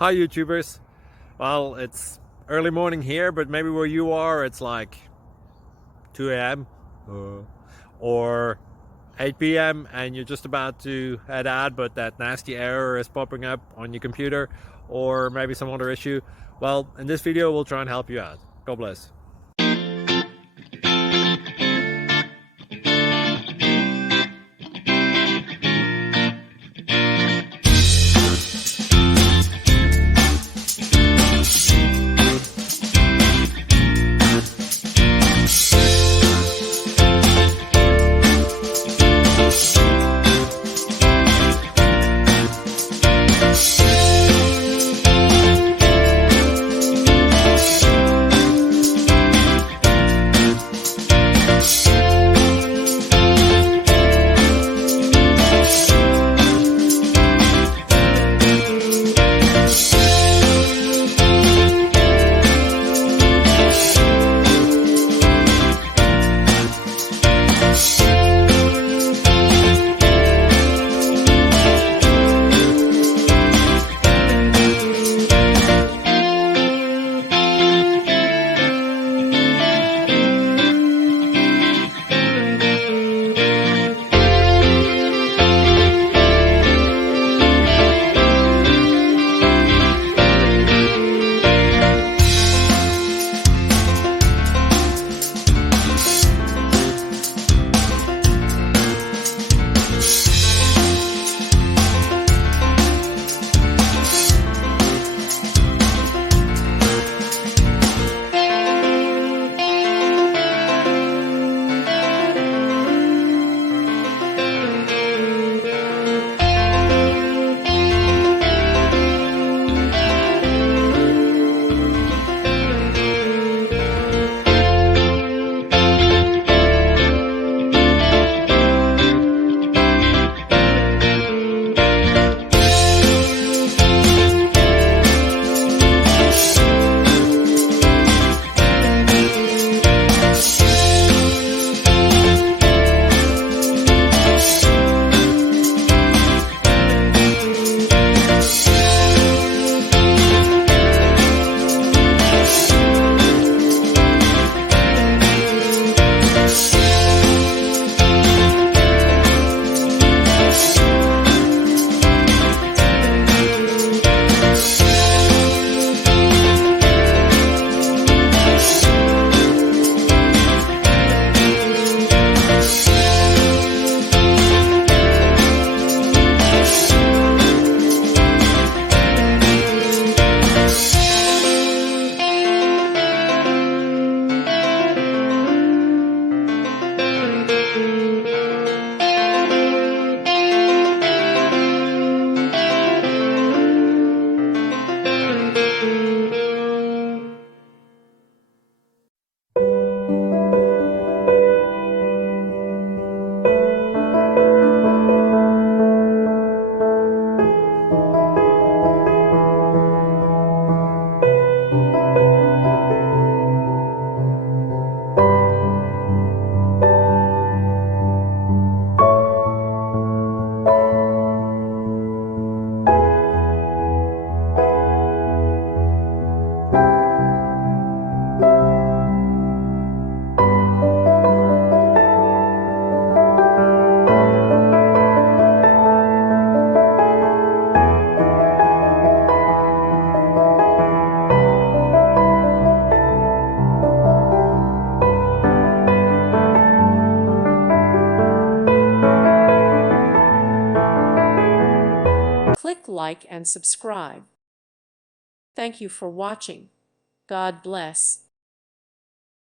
Hi YouTubers. Well, it's early morning here, but maybe where you are it's like 2 a.m. Or 8 p.m. and you're just about to head out, but that nasty error is popping up on your computer, or maybe some other issue. Well, in this video we'll try and help you out. God bless. Click like and subscribe. Thank you for watching. God bless.